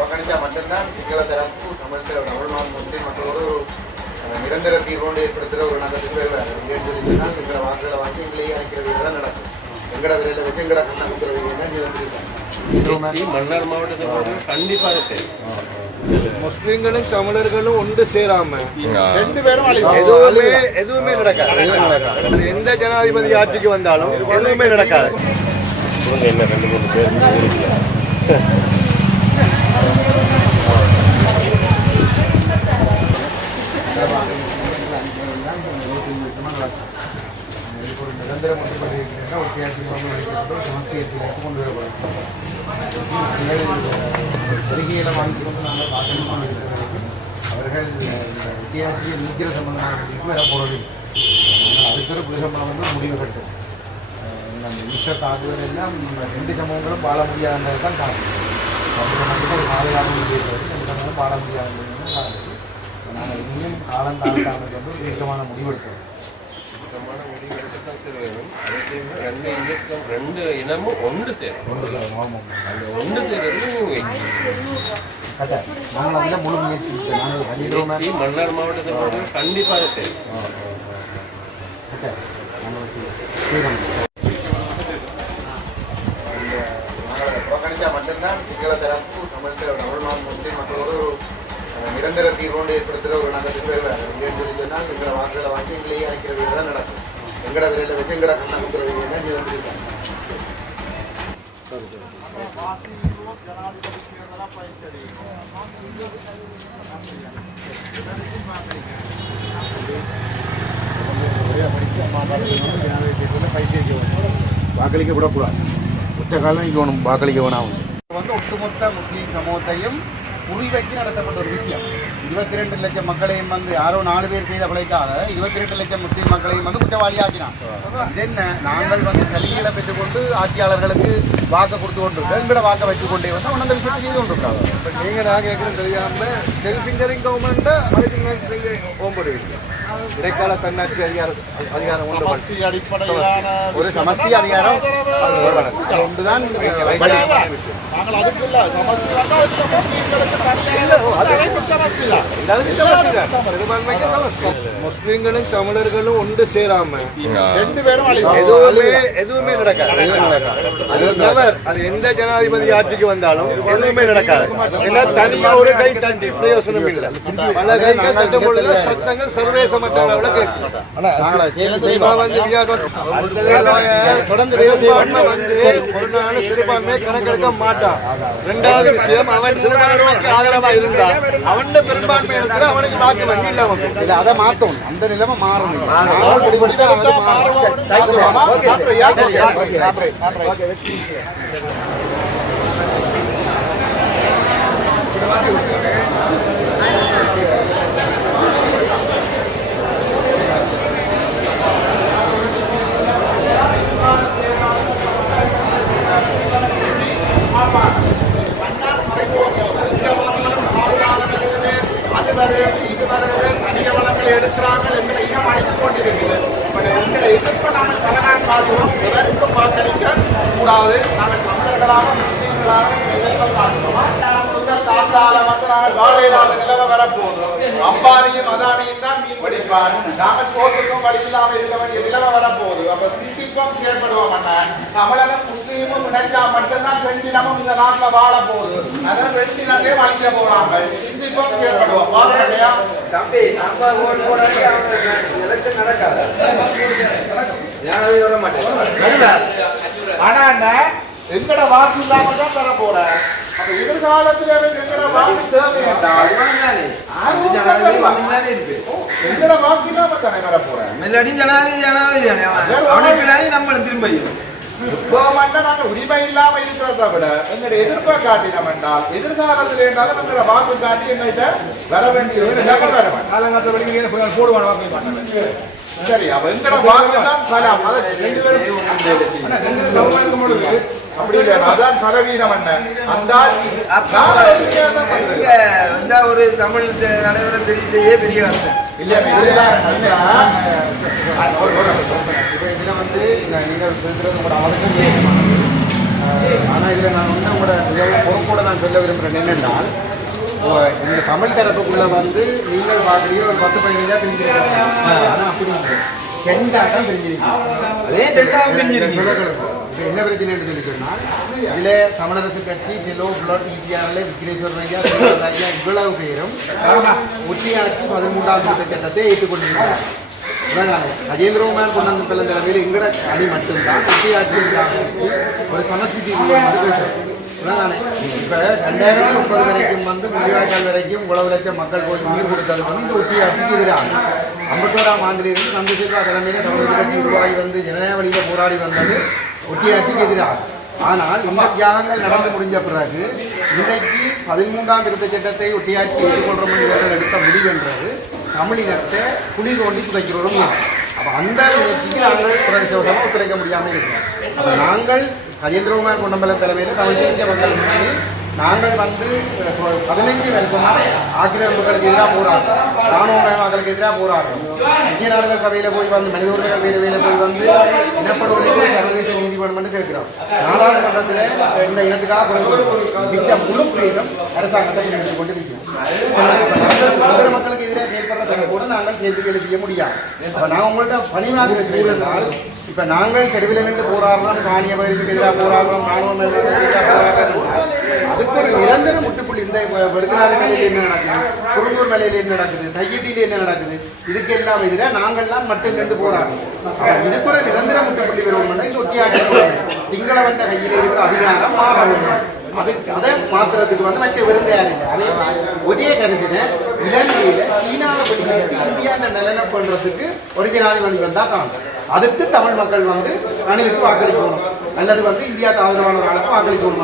புறக்கணித்தா மட்டும்தான் சிங்கள தரப்பு தமிழ்நாடு முஸ்லீம் மக்களோடு நிரந்தர தீர்வோடு ஏற்படுத்துகிற ஒரு நகரத்துக்கு வருவார். இல்லைன்னு சொல்லிச்சுன்னா எங்களோட வாக்குகளை வாங்கி எங்களையே அழைக்கிறது தான் நடக்கும். எங்கட விரையில் வச்சு எங்கட கண்ணா குத்துறவங்க தான் வந்துருக்காங்க. மன்னார் மாவட்டத்தில் கண்டிப்பாக முஸ்லிம்களும் தமிழர்களும் ஒன்று சேராம ரெண்டு பேரும் எதுவுமே நடக்காது. எந்த ஜனாதிபதி ஆட்சிக்கு வந்தாலும் எதுவுமே நடக்காது. என்ன 2-3 பேர் நிரந்தர முறைப்படினா ஒரு கேட்டு சமஸ்கிருதத்தில் கொண்டு வரப்படும். வருகையில் வாங்கி கொண்டு நாங்கள் வாசல் பண்ணியிருக்கிறவர்கள் அவர்கள் வித்தியாசியை நீக்கிற சம்பந்தமாக வர போகிறது. அதுக்கு புதுசம்பளம் வந்து முடிவு கட்டும். அந்த ஈஸ்டர் தாக்குதல் எல்லாம் 2 சமூகங்களும் வாழ முடியாதது தான் காரணம். அவங்க ஒரு பாதுகாப்பு செய்கிறது, 2 சமூகம் வாழ முடியாதது காரணம். நாங்கள் இன்னும் காலம் தாழ்த்தாமல் வந்து தீர்க்கமான முடிவெடுக்கிறோம். ரெண்டு இனமும் ஒன்று சேரும். அந்த ஒன்று சேர்றது நாங்கள் அதில் முழு முயற்சி மன்னார் மாவட்டத்தில் கண்டிப்பாக சேரும். புறக்கணித்தா மட்டும்தான் சிங்கள தரப்பு தமிழ்நாடு முஸ்லீம் மக்களோடு நிரந்தர தீர்வோடு ஏற்படுத்துகிற ஒரு நகரத்துக்கு வருவார். இல்லைன்னு சொல்லிச்சுன்னா எங்களோட வாக்குகளை வாங்கி எங்களையே அழைக்கிறது தான் நடக்கும். எங்கட விரையில் வச்சு எங்கட கண்ணா குத்துறவங்க தான் வந்துருக்காங்க. வாக்களிக்க விடக்கூடாது. உச்ச காலம் நிற்கணும், வாக்களிக்க வேணாம். வந்து ஒட்டுமொத்த முஸ்லீம் சமூகத்தையும் குறிவைத்து நடத்தப்பட்ட ஒரு விஷயம். 22 லட்சம் மக்களையும் வந்து யாரோ 4 பேர் செய்த கொலைக்காக 22 லட்சம் முஸ்லீம் மக்களையும் வந்து குற்றவாளி ஆக்கினான். இது என்ன, நாங்கள் வந்து சலுகைகளை பெற்றுக்கொண்டு ஆட்சியாளர்களுக்கு வாக்கு கொடுத்து கொண்டு எங்களோட வாக்கை வச்சுக்கொண்டே வந்து அவன் அந்த விஷயத்தை செய்து கொண்டிருக்காங்க. இப்போ நீங்கள் நான் கேட்குறது தெரியாமல் செல்ஃப் ஃபிங்கரிங் கவர்மெண்ட்டை அதுக்கு ஓம்படுவீங்க. இடைக்கால தன்னாட்சி அதிகாரம் ஒரு சமஸ்தி அதிகாரம் ஒன்றுதான். முஸ்லிம்களும் தமிழர்களும் ஒன்று சேராம 2 பேரும் எதுவுமே நடக்காது. அது எந்த ஜனாதிபதி ஆட்சிக்கு வந்தாலும் எதுவுமே நடக்காது. ஏன்னா தனியா ஒரு கை தட்டி பிரயோசனம் இல்லை. பல கைகள் தட்டும் பொழுது சத்தங்கள் சர்வேசமற்ற அளவில் கேட்கும். வந்து சிறுபான்மையை கணக்கெடுக்க மாட்டான். 2வது விஷயம், அவன் சிறுபான்மைக்கு ஆதரவா இருந்தா அவன் பெரும்பான்மை எடுக்கிற அவனுக்கு வாக்கு வங்கி இல்லாம இல்லை. அதை மாத்தணும், அந்த நிலைமை மாறணும். எடுக்கிறார்கள் எங்களை இனம் அழைத்துக் கொண்டிருக்கிறது. எங்களை எதிர்ப்பு நாங்கள் தலைநாள் காட்டுவோம். எவருக்கும் வாக்களிக்க கூடாது. நாங்கள் தமிழர்களாக முஸ்லீம்களாக எதிர்ப்பு காட்டுவோம். காத்தால வந்து நாங்கள் வாழையில்லாத நிலவை வரப்போகுது. அம்பானியும் அதானியும் தான் மீன் பிடிப்பார். நாங்கள் சோத்துக்கும் வழி இல்லாமல் இருக்க வேண்டிய நிலவை வரப்போகுது. அப்ப சிந்திப்போம், செயற்படுவோம். தமிழனும் முஸ்லீமும் நினைச்சா மட்டும்தான் 2 இனமும் இந்த நாட்டில் வாழ போகுது. அதான் 2 இனத்தையும் அழிக்க போறாங்க. சிந்திப்போம், செயற்படுவோம். வாழையா தம்பி, நம்ம ஓட்டு போராடி எலெக்ஷன் நடக்காது. வர மாட்டேன். ஆனா எங்கட வாக்கு இல்லாம தான் தர போற. அப்ப எதிர்காலத்துல எங்கட வாக்கு தேவை என்றால் எங்கட வாக்கு இல்லாம தானே வர போற. நம்மளும் திரும்ப நாங்க உரிமை இல்லாம இருக்கிறத விட எங்களுடைய எதிர்ப்பை காட்டினோம் என்றால் எதிர்காலத்தில் என்றாலும் எங்களோட வாக்கு காட்டி எங்கள்கிட்ட வர வேண்டிய காலங்கட்ட வெளியே போடுவாங்க. சரி, அப்ப எங்கட வாக்கு தான் பலம். அதை 2 பேரும் அப்படி இல்லை, அதான் பலவீனம். என்ன ஒரு தமிழ் நடைமுறை பெரிய பெரிய இல்ல இதுல வந்து நீங்கள் சொல்றது உங்களோட அவசியம் ஆனால் இதில் நான் வந்து உங்களோட மிகவும் பொறுப்போடு நான் சொல்ல விரும்புகிறேன் என்னென்னால் இந்த தமிழ் தரப்புக்குள்ளே வந்து நீங்கள் பார்க்குறீங்க ஒரு 10-15 தெரிஞ்சிருக்கீங்க. ஆனால் அப்படி கெண்டாட்டம் தெரிஞ்சிருக்கீங்க. என்ன பிரச்சனைன்னு சொல்லி சொன்னால் இதில் தமிழரசு கட்சி ஜெலோ பிளாட் இபிஆரில் விக்னேஸ்வரன் ஐயா ஐயா இவ்வளவு பேரும் ஒட்டியாட்சி 13ஆம் திருத்த சட்டத்தை ஏற்றுக்கொண்டிருக்கிறார். கஜேந்திரகுமார் கொண்டு வந்த தலைமையில் எங்கட அணி மட்டும்தான் ஒட்டியாட்சி ஒரு சமஸ்தி இப்போ 2030 வரைக்கும் வந்து முள்ளிவாய்க்கால் வரைக்கும் உழவு லட்சம் மக்கள் போய் உயிர் கொடுத்தது வந்து இந்த ஒட்டியாட்சிக்கு எதிராக 51ஆம் ஆண்டிலிருந்து சந்திரசேகர தலைமையில் தமிழக கட்சி உருவாகி வந்து ஜனநாயக வழியில் போராடி வந்தது ஒட்டியாட்சிக்கு எதிராக. ஆனால் இந்த தியாகங்கள் நடந்து முடிஞ்ச பிறகு இன்றைக்கு 13ஆம் திருத்த சட்டத்தை ஒட்டியாட்சி ஏற்றுக்கொள்றோம் இவர்கள் எடுத்த முடிவென்றது தமிழினத்தை குழி தோண்டி துடைக்கிறோம். அப்போ அந்த முயற்சிக்கு நாங்கள் குறைந்தமாக ஒத்துழைக்க முடியாமல் இருக்கிறோம். அப்போ நாங்கள் கஜேந்திரகுமார் பொன்னம்பலம் தலைமையில் தமிழ் தேசிய மக்கள் முன்னணி நாங்கள் வந்து 15 வருஷமாக ஆக்கிரமிப்புகளுக்கு எதிராக போராடுறோம், ராணுவமயமாக்கலுக்கு எதிராக போராடுறோம். ஐக்கிய நாடுகள் சபையில் போய் வந்து மனித உரிமைகள் பேரவையில் போய் வந்து இனப்படுகொலைக்கு சர்வதேச நீதிமன்றம் கேட்கிறோம். நாடாளுமன்றத்தில் இந்த இனத்துக்காக மிக்க முழு புரியும் அரசாங்கத்தை எடுத்துக் கொண்டு இருக்கிறோம். மக்களுக்கு எதிராக செயல்படுறதை கூட நாங்கள் கேள்விகளை செய்ய முடியாது. அப்போ நான் உங்கள்கிட்ட பணிவாக இருக்கிறால் இப்போ நாங்கள் தெருவில் நின்று போராடுறோம், காணிய பகுதிக்கு எதிராக போராடுறோம், ராணுவ எதிராக போராடுறோம். அதுக்கு ஒரு நிரந்தர முட்டுப்புள்ளி இந்த வெடுக்கனாறு மலையில் என்ன நடக்குது, குறுந்தூர் மலையில் என்ன நடக்குது, தையட்டியில் என்ன நடக்குது, இதுக்கு எல்லாம் எதிராக நாங்கள் தான் மட்டும் நின்று போராடுறோம். இதுக்கு ஒரு நிரந்தர முட்டுப்புள்ளி வருவோம்னா இந்த ஒட்டியாட்சி சிங்களவந்த கையில் இருக்கிற அதிகாரம் மாறவும் அதை மாத்திரத்துக்கு வந்து மற்ற விருந்தையாரு ஒரே கருத்தின இலங்கையில சீனாவை படிக்கிறதுக்கு இந்தியா நிலன பண்றதுக்கு ஒரு ஜனாதிபதி வந்தா காணும். அதுக்கு தமிழ் மக்கள் வந்து ரணிலுக்கு வாக்களிக்கணும் அல்லது வந்து இந்தியாவுக்கு ஆதரவான காலத்துக்கு வாக்களிக்கணும்.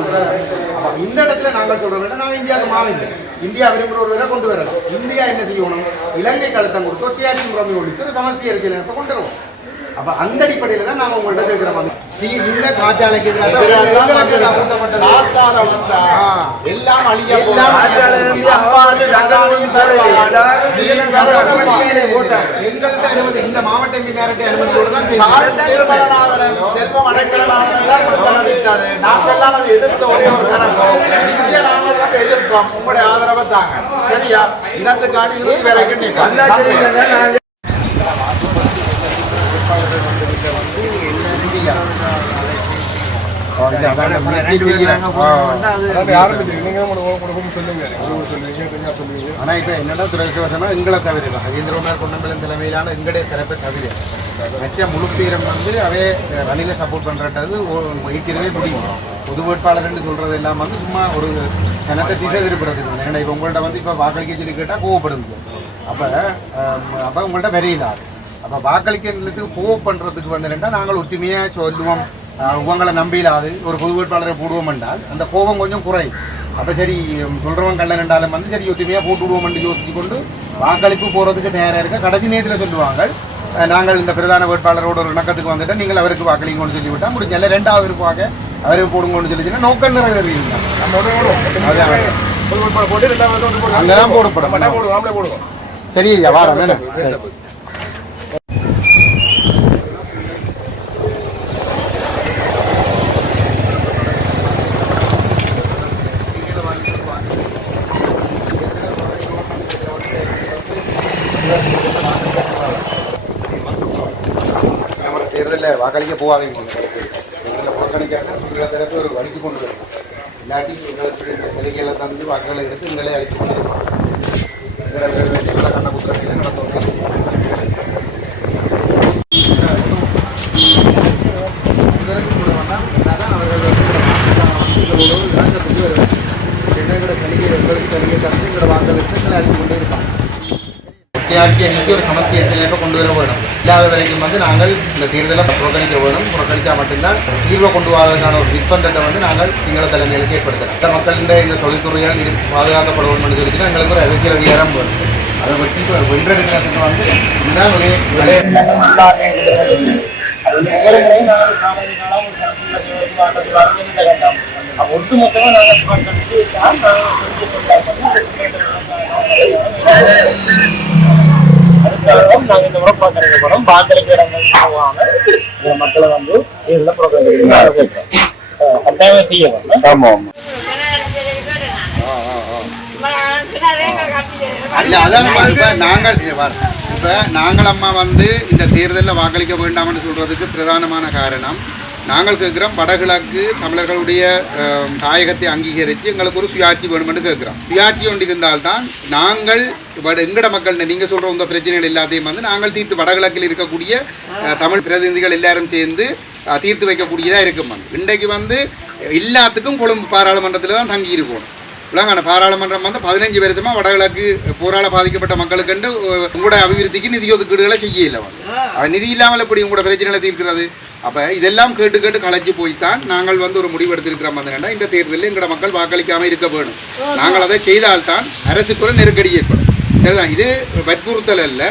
அப்போ இந்த இடத்துல நாங்கள் சொல்றோம், நாங்கள் இந்தியாவுக்கு மாறிங்க இந்தியா விரும்புகிறவர்களை கொண்டு வரலாம். இந்தியா என்ன செய்யணும், இலங்கை கழுத்தம் கொடுத்து ஒத்தியாட்சி முறைமை ஒழித்து ஒரு சமஸ்தி அரசியலமைப்பை கொண்டு வருவோம். அப்ப அந்த அடிப்படையில் தான் நாங்கள் உங்கள்கிட்ட கேட்கிறோம். இந்த காற்றாலைக்கு எல்லாம் அழிய எங்கள்கிட்ட அனுமதி இந்த மாவட்ட நேரத்தை அனுமதியோடு தான் செல்வம் அடைக்கலானது. நாங்கெல்லாம் அதை எதிர்த்த ஒரே ஒரு தரம் நாங்கள் எதிர்ப்போம். உங்களுடைய ஆதரவை தாங்க சரியா. இனத்துக்காண்டி வரைக்கும் ஆனா இப்ப என்னடா துறைவசமா எங்களை தவிர கஜேந்திரகுமார் பொன்னம்பலம் தலைமையிலான எங்களுடைய தரப்பை தவிர மற்ற முழு பேரம் வந்து அவே ரணிலை சப்போர்ட் பண்றது வைக்கிறவே முடியும். பொது வேட்பாளர்னு சொல்றது எல்லாம் வந்து சும்மா ஒரு ஜனத்தை திசை திருப்புறது. ஏன்னா இப்ப உங்கள்ட்ட வந்து இப்ப வாக்களிக்க சொல்லி கேட்டா கோவப்படுது. அப்ப உங்கள்ட்ட வரையிலாது. அப்போ வாக்களிக்கிறதுக்கு கோவ் பண்ணுறதுக்கு வந்துட்டா நாங்கள் ஒற்றுமையாக சொல்லுவோம். உங்களை நம்பிலாது ஒரு பொது வேட்பாளரை போடுவோம் என்றால் அந்த கோபம் கொஞ்சம் குறையும். அப்போ சரி சொல்கிறவங்க கல்ல ரெண்டாலும் வந்து சரி ஒற்றுமையாக போட்டு விடுவோம் யோசிச்சு கொண்டு வாக்களிப்பு போகிறதுக்கு தயாராக இருக்க. கடைசி நேரத்தில் சொல்லுவாங்க நாங்கள் இந்த பிரதான வேட்பாளரோட ஒரு இணக்கத்துக்கு வந்துட்டு நீங்கள் அவருக்கு வாக்களிங்கன்னு சொல்லி விட்டால் முடிஞ்சால ரெண்டாவது இருப்பாங்க அவருக்கு போடுங்கன்னு சொல்லிச்சுன்னா நோக்கம் நிறைவேறுவீங்க. அங்கதான் போடப்படும். சரி வாரம் தேர்தலில் வாக்களிக்க போவாங்க. வாக்களிக்காக ஒரு வழிக்கு கொண்டு வரணும். இல்லாட்டி சிலைகளை தந்து வாக்குகளை எடுத்து உங்களே அடித்து கொண்டு கண்ண புத்தகத்தில் நடத்தோம். ஒட்டியாட்சி ஒரு சமஸ்தியத்திலேயே கொண்டு வர வேணும். இல்லாத வரைக்கும் வந்து நாங்கள் இந்த தேர்தலை புறக்கணிக்க வேணும். புறக்கணித்தா மட்டும்தான் தீர்வை கொண்டு வருவதற்கான ஒரு நிர்பந்தத்தை வந்து நாங்கள் சிங்கள தலைமையிலுக்கு ஏற்படுத்தலாம். மற்ற மக்களின் இந்த தொழில்துறையால் பாதுகாக்கப்பட வேண்டும் என்று சொல்லிச்சுன்னா எங்களுக்கு ஒரு அரசியல் அதிகாரம் வேணும். அதை பற்றி வென்றெடுக்கிறதுக்கு வந்து இதுதான் ஒரே ஒட்டுமொத்தமாக நாங்கள் இந்த முறை பார்க்கறதுக்கு படம் வாக்களிக்க இடங்கள் போகாமல் மக்களை வந்து இதில் புறக்கணிக்கிறோம். கட்டாயம் செய்ய வேண்டும். ஆமா ஆமா இல்ல அதான் இப்ப நாங்கள் இப்ப நாங்கள் அம்மா வந்து இந்த தேர்தலில் வாக்களிக்க வேண்டாம்னு சொல்றதுக்கு பிரதானமான காரணம் நாங்கள் கேட்குறோம் வடகிழக்கு தமிழர்களுடைய தாயகத்தை அங்கீகரித்து எங்களுக்கு ஒரு சுயாட்சி வேணுமென்று கேட்குறோம். சுயாட்சி ஒன்று இருந்தால்தான் நாங்கள் எங்கட மக்கள் நீங்கள் சொல்கிற இந்த பிரச்சனைகள் எல்லாத்தையும் வந்து நாங்கள் தீர்த்து வடகிழக்கில் இருக்கக்கூடிய தமிழ் பிரதிநிதிகள் எல்லாரும் சேர்ந்து தீர்த்து வைக்கக்கூடியதாக இருக்கும். இன்றைக்கு வந்து எல்லாத்துக்கும் கொழும்பு பாராளுமன்றத்தில் தான் தங்கி இருக்கணும். இலங்கான பாராளுமன்றம் வந்து 15 வருஷமாக வடகிழக்கு போரால் பாதிக்கப்பட்ட மக்களுக்கு உங்களோட அபிவிருத்திக்கு நிதி ஒதுக்கீடுகளை செய்யல. நிதி இல்லாமல் எப்படி உங்களோட பிரச்சனைகளை தீர்க்கிறது? அப்போ இதெல்லாம் கேட்டு கேட்டு களைச்சி போய்த்தான் நாங்கள் வந்து ஒரு முடிவு எடுத்திருக்கிறோம். வந்து இந்த தேர்தலில் எங்களோட மக்கள் வாக்களிக்காமல் இருக்க வேணும். நாங்கள் அதை செய்தால்தான் அரசுக்கு ஒரு நெருக்கடி ஏற்படும். சரிதான், இது வற்புறுத்தல் அல்ல.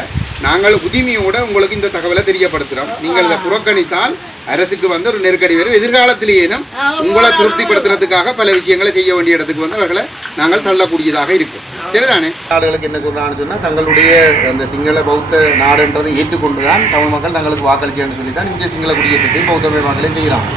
நாங்கள் உரிமையோடு உங்களுக்கு இந்த தகவலை தெரியப்படுத்துகிறோம். நீங்கள் இதை புறக்கணித்தால் அரசுக்கு வந்து ஒரு நெருக்கடி வரும். எதிர்காலத்திலேயும் உங்களை திருப்திப்படுத்துறதுக்காக பல விஷயங்களை செய்ய வேண்டிய இடத்துக்கு வந்து அவர்களை நாங்கள் தள்ளக்கூடியதாக இருக்கும். சரிதானே? நாடுகளுக்கு என்ன சொல்கிறான்னு சொன்னால் தங்களுடைய அந்த சிங்கள பௌத்த நாடுன்றதை ஏற்றுக்கொண்டு தான் தமிழ் மக்கள் தங்களுக்கு வாக்களிச்சேன்னு சொல்லி தான் இங்கே சிங்கள குடியேற்றத்தையும் பௌத்த மக்களையும் செய்கிறாங்க.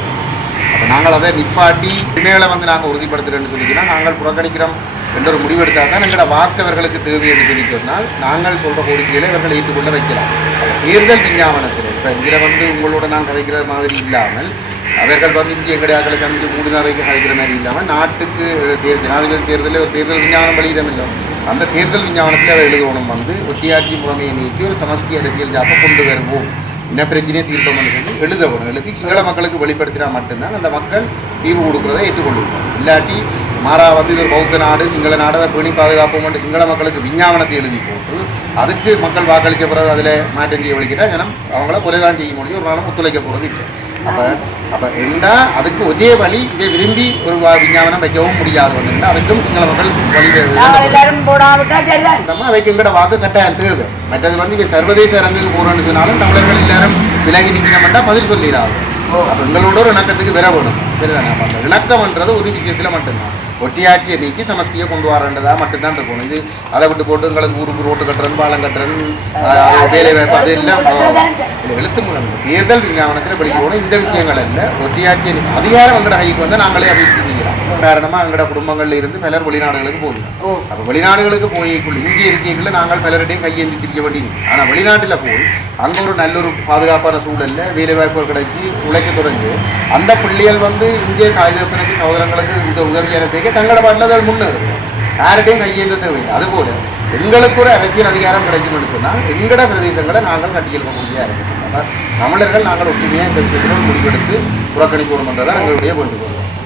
அப்போ நாங்கள் அதை நிப்பாட்டி உண்மைகளை வந்து நாங்கள் உறுதிப்படுத்துகிறேன்னு சொல்லிக்கலாம். நாங்கள் புறக்கணிக்கிறோம் என்ற ஒரு முடிவெடுத்தால் தான் எங்களோட வாக்கவர்களுக்கு தேவை என்று சொல்லி சொன்னால் நாங்கள் சொல்கிற கோரிக்கைகளை இவர்கள் ஏற்றுக்கொள்ள வைக்கலாம். தேர்தல் விஞ்ஞாபனத்தில் இப்போ இதில் வந்து உங்களோட நான் கதைக்கிற மாதிரி இல்லாமல் அவர்கள் வந்து இங்கே எங்கடையாக்களை சந்தித்து 3 நாளைக்கு கதைக்கிற மாதிரி இல்லாமல் நாட்டுக்கு ஜனாதிபதி தேர்தலில் ஒரு தேர்தல் விஞ்ஞாபனம் வெளியிடமில்லை. அந்த தேர்தல் விஞ்ஞாபனத்தில் அவர் எழுதணும் வந்து ஒட்டியாட்சி முறைமையை நீக்கி ஒரு சமஷ்டி அரசியல் ஜாப்பை கொண்டு வருவோம், என்ன பிரச்சனையை தீர்ப்போம்னு சொல்லி எழுதணும். எழுதி சிங்கள மக்களுக்கு வெளிப்படுத்தினா மட்டும்தான் அந்த மக்கள் தீர்வு கொடுக்குறதை ஏற்றுக்கொள்ளுவோம். இல்லாட்டி மாறா வந்து இது ஒரு பௌத்த நாடு சிங்கள நாடு அதை பேணி பாதுகாப்போம் என்று சிங்கள மக்களுக்கு விஞ்ஞாபனத்தை எழுதி போட்டு அதுக்கு மக்கள் வாக்களிக்க பிறகு அதில் மாற்றம் செய்ய வலிக்கிட்டா ஜனம் அவங்கள கொலைதான் செய்ய முடியும். ஒரு நாளும் ஒத்துழைக்க போகிறது இல்லை. அப்போ என்ன அதுக்கு ஒரே வழி இதை விரும்பி ஒரு விஞ்ஞாபனம் வைக்கவும் முடியாது. வந்து அதுக்கும் சிங்கள மக்கள் வழி நம்ம அவைக்கு எங்கட வாக்கு கட்டாயம் தேவை. மற்றது வந்து இங்கே சர்வதேச அரங்குக்கு போகிறோன்னு சொன்னாலும் தமிழர்கள் எல்லாரும் விலகி நிற்கணும்னா பதில் சொல்லிடாது. அப்போ எங்களோட ஒரு இணக்கத்துக்கு வர வேணும். சரிதானே? அப்போ அந்த இணக்கம்ன்றது ஒரு விஷயத்தில் மட்டும்தான். ஒட்டியாட்சியை நீக்கி சமஷ்டியை கொண்டு வரன்றதா மட்டும்தான் இருக்கணும். இது அதை விட்டு போட்டு எங்களுக்கு ஊருக்கு ரோட்டு கட்டுறன் பாலம் கட்டுறன் வேலை வாய்ப்பு அது எல்லாம் எழுத்து மூலம் தேர்தல் விஞ்ஞாபனத்தில் படிக்கிறோம். இந்த விஷயங்கள் இல்லை. ஒட்டியாட்சியை அதிகாரம் எங்கட கைக்கு வந்து நாங்களே அபிவிருத்தி செய்யலாம். காரணமாக எங்களோட குடும்பங்கள்ல இருந்து பலர் வெளிநாடுகளுக்கு போகலாம். அப்போ வெளிநாடுகளுக்கு போய்க்குள்ள இங்கே இருக்கைக்குள்ள நாங்கள் பலருடையும் கையேந்தி திரிக்க வேண்டியது. ஆனால் வெளிநாட்டில் போய் அங்கே ஒரு நல்ல ஒரு பாதுகாப்பான சூழலில் வேலை வாய்ப்புகள் கிடைச்சி உழைக்க தொடங்கி அந்த பிள்ளைகள் வந்து இங்கே காகிதப்பனுக்கு சகோதரங்களுக்கு உதவியாக இருப்பீங்க தங்களோட பாட்டில் முன்னேறும். யார்கிட்டையும் கையேந்த தேவையில்லை. அதுபோல் எங்களுக்கு ஒரு அரசியல் அதிகாரம் கிடைக்கும்னு சொன்னால் எங்களோட பிரதேசங்களை நாங்கள் கட்டியெழுப்பக்கூடிய அரசு தமிழர்கள் நாங்கள் ஒற்றுமையாக இந்த விஷயத்தில் முடிவெடுத்து புறக்கணிக்கணும் என்றதான் எங்களுடைய வேண்டுகோள்.